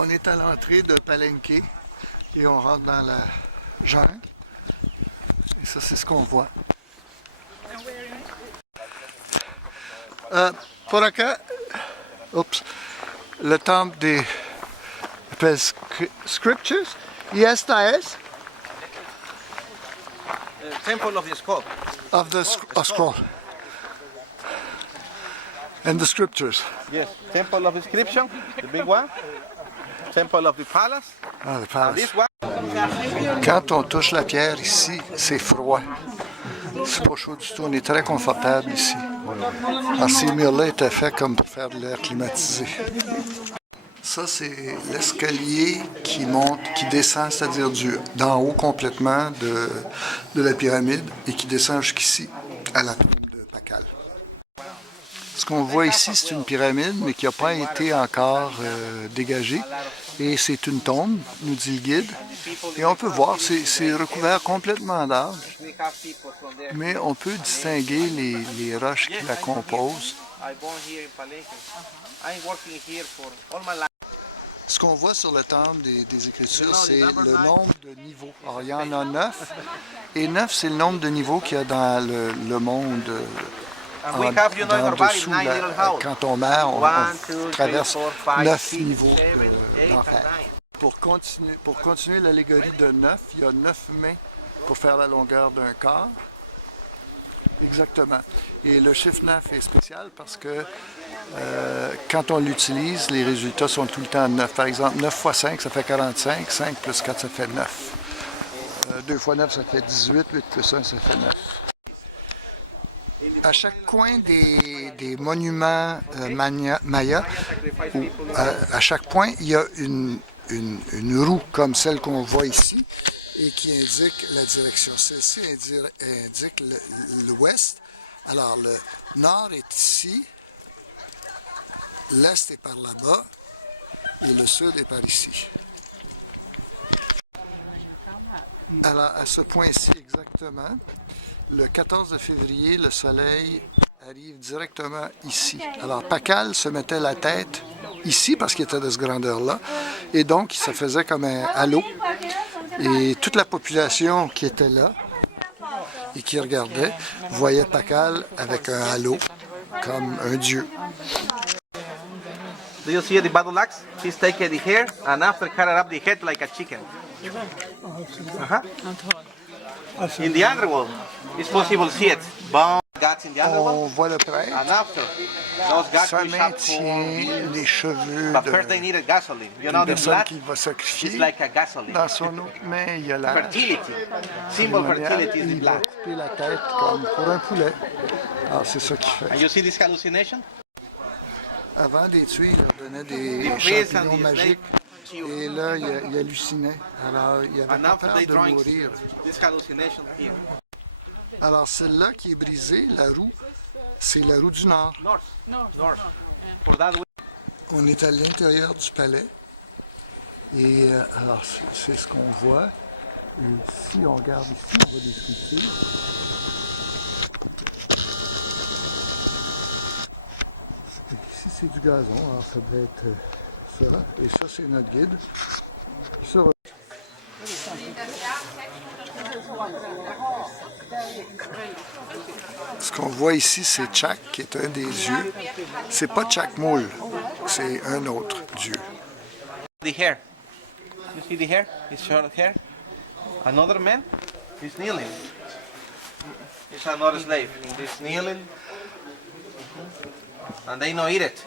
On est à l'entrée de Palenque et on rentre dans la jungle. Et ça, c'est ce qu'on voit. Por acá, oups, le temple des scriptures. Y esta es? Temple of the Skull. Of the scroll. And the scriptures. Yes. Temple of Inscription, the big one. Temple of the Palace. Ah, le palace. This one. Quand on touche la pierre ici, c'est froid. C'est pas chaud du tout. On est très confortable ici. Alors, ces murs-là étaient faits comme pour faire de l'air climatisé. Ça, c'est l'escalier qui monte, qui descend, c'est-à-dire d'en haut complètement de la pyramide et qui descend jusqu'ici, à la tombe de Pakal. Ce qu'on voit ici, c'est une pyramide, mais qui n'a pas été encore dégagée. Et c'est une tombe, nous dit le guide. Et on peut voir, c'est recouvert complètement d'arbres, mais on peut distinguer les roches qui la composent. Ce qu'on voit sur le temple des Écritures, c'est le nombre de niveaux. Alors, il y en a 9, et 9, c'est le nombre de niveaux qu'il y a dans le monde en dessous. Quand on meurt, on traverse 9 niveaux d'enfer. Pour continuer l'allégorie de 9, il y a 9 mains pour faire la longueur d'un corps. Exactement. Et le chiffre 9 est spécial parce que quand on l'utilise, les résultats sont tout le temps 9. Par exemple, 9 fois 5, ça fait 45. 5 plus 4, ça fait 9. 2 fois 9, ça fait 18. 8 plus 1, ça fait 9. À chaque coin des monuments mayas, à chaque point, il y a une roue comme celle qu'on voit ici et qui indique la direction. Celle-ci indique l'ouest. Alors, le nord est ici, l'est est par là-bas et le sud est par ici. Alors, à ce point-ci exactement, le 14 février, le soleil arrive directement ici. Alors, Pakal se mettait la tête ici parce qu'il était de cette grandeur-là. Et donc, ça faisait comme un halo. Et toute la population qui était là et qui regardait voyait Pakal avec un halo comme un dieu. Do you see the battle axe? He's taken the hair and after cut up the head like a chicken. In the underworld, it's possible to see it. Bone, guts in the underworld. On voit le prêtre. And after, those guts Ça we shall maintient les cheveux But first they needed gasoline. You know, d'une the personne blood qui va sacrifier. is like a gasoline. Dans son autre main, il y a la Fertility. Symbol fertility is the il va blood. couper la tête comme pour un poulet. Alors, c'est ça qu'il fait. And you see this hallucination? Avant des tuer, il leur donnait des The priest champignons and the magiques. snake. Et là, il hallucinait. Alors, il avait And pas after peur they de drawing mourir. this hallucination here. Alors, celle-là qui est brisée, la roue, c'est la roue du Nord. North. For that way. On est à l'intérieur du palais. Et alors, c'est ce qu'on voit. Et si on regarde ici, on voit des sculptures. Ici, c'est du gazon. Alors, ça devrait être ça. Et ça, c'est notre guide. Ça, ce qu'on voit ici, c'est Chak, qui est un des dieux. C'est pas Chakmoul, c'est un autre dieu. The hair. You see the hair? His short hair. Another man is kneeling. It's another slave. He's kneeling. And they no eat it.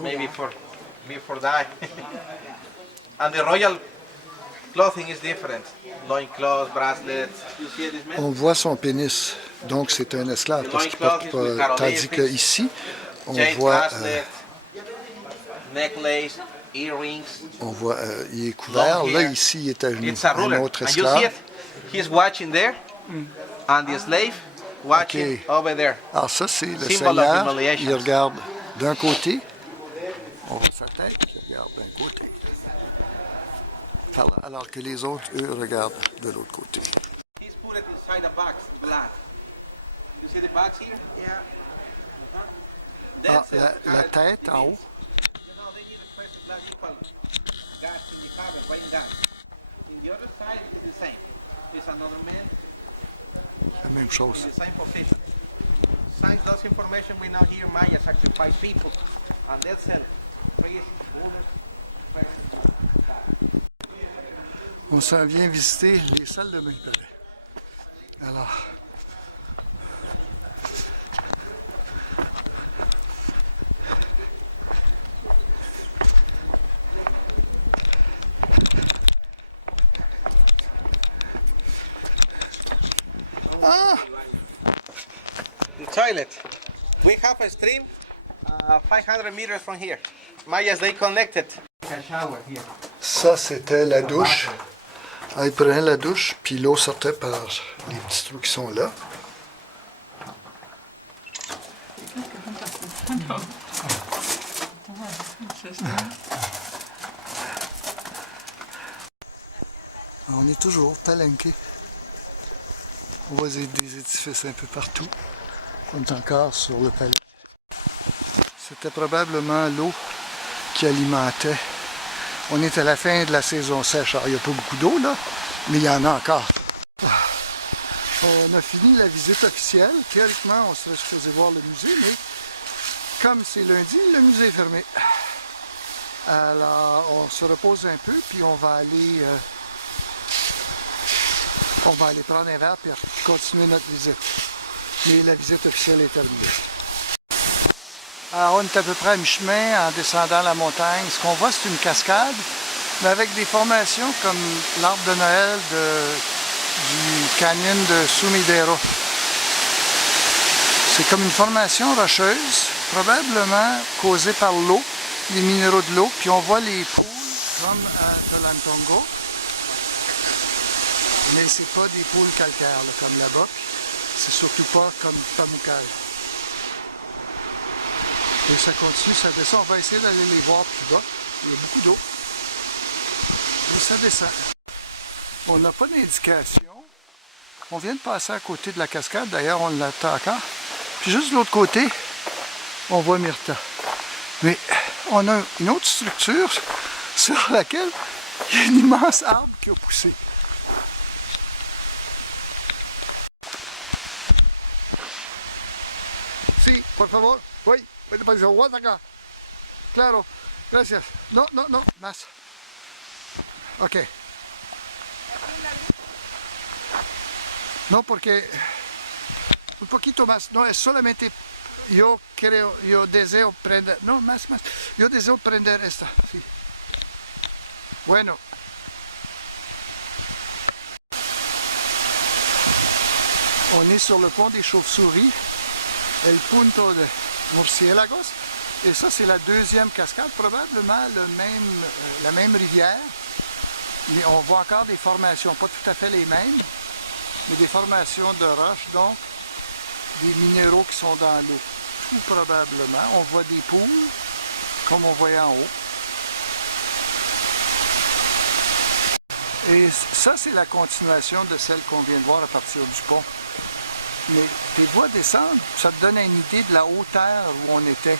Maybe before die. And the royal clothing is different. Loin clothes, bracelets. You see this man? On voit son pénis, donc c'est un esclave parce qu'il porte pas. Tandis qu'ici, on voit, necklace, earrings. on voit il est couvert. Là, ici, il est à genoux. It's a ruler. Un autre And you see esclave. it? He's watching there, and the slave watching Okay. over there. Alors ça, c'est le Symbol of Seigneur. humiliation. Il regarde d'un côté. On voit sa tête, il regarde d'un côté. Alors que les autres, eux, regardent de l'autre côté. He's put it inside a box, black. You see the box here? Yeah. Ah, la tête en haut. plus equal gas in the carbon, white gas. In the other side is the same. It's another man La même in chose. the same position. Besides those information we know here, Maya sacrificed people, and they sell trees, bullets, On s'en vient visiter les salles de bain, il paraît. Alors, the toilet. We have a stream 500 meters from here. Mayas, they connected. A shower here. ça, c'était la douche. Ah, il prenait la douche, puis l'eau sortait par les petits trous qui sont là. On est toujours Palenque. On voit des édifices un peu partout. On est encore sur le palais. C'était probablement l'eau qui alimentait. On est à la fin de la saison sèche. Alors, il n'y a pas beaucoup d'eau là, mais il y en a encore. On a fini la visite officielle. Théoriquement, on serait supposé voir le musée, mais comme c'est lundi, le musée est fermé. Alors, on se repose un peu, puis on va aller prendre un verre et continuer notre visite. Mais la visite officielle est terminée. Alors, on est à peu près à mi-chemin en descendant la montagne. Ce qu'on voit, c'est une cascade, mais avec des formations comme l'arbre de Noël du canyon de Sumidero. C'est comme une formation rocheuse, probablement causée par l'eau, les minéraux de l'eau. Puis on voit les poules comme à Tolantongo. Mais c'est pas des poules calcaires là, comme là-bas. C'est surtout pas comme Pamukkale. Et ça continue, ça descend. On va essayer d'aller les voir plus bas. Il y a beaucoup d'eau. Et ça descend. On n'a pas d'indication. On vient de passer à côté de la cascade. D'ailleurs, on l'attend encore. Puis juste de l'autre côté, on voit Myrta. Mais on a une autre structure sur laquelle il y a un immense arbre qui a poussé. Sí, por favor. Oui, puede pasar. Acá. Claro. Gracias. No, no, no. Más. Ok. No, porque un poquito más. No, es solamente yo creo, yo deseo prender. No, más. Yo deseo prender esta. Sí. Bueno. On est sur le pont des Chauves-souris. El Punto de Murciélagos. Et ça, c'est la deuxième cascade, probablement la même rivière. Mais on voit encore des formations, pas tout à fait les mêmes, mais des formations de roches, donc des minéraux qui sont dans l'eau. Tout probablement. On voit des poules, comme on voyait en haut. Et ça, c'est la continuation de celle qu'on vient de voir à partir du pont. Mais tes voies descendent, ça te donne une idée de la hauteur où on était.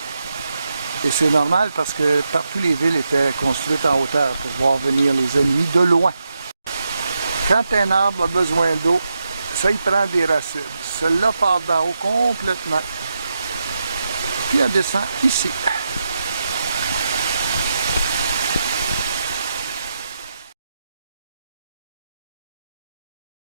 Et c'est normal parce que partout les villes étaient construites en hauteur pour voir venir les ennemis de loin. Quand un arbre a besoin d'eau, ça y prend des racines. Celle-là part d'en haut complètement. Puis elle descend ici.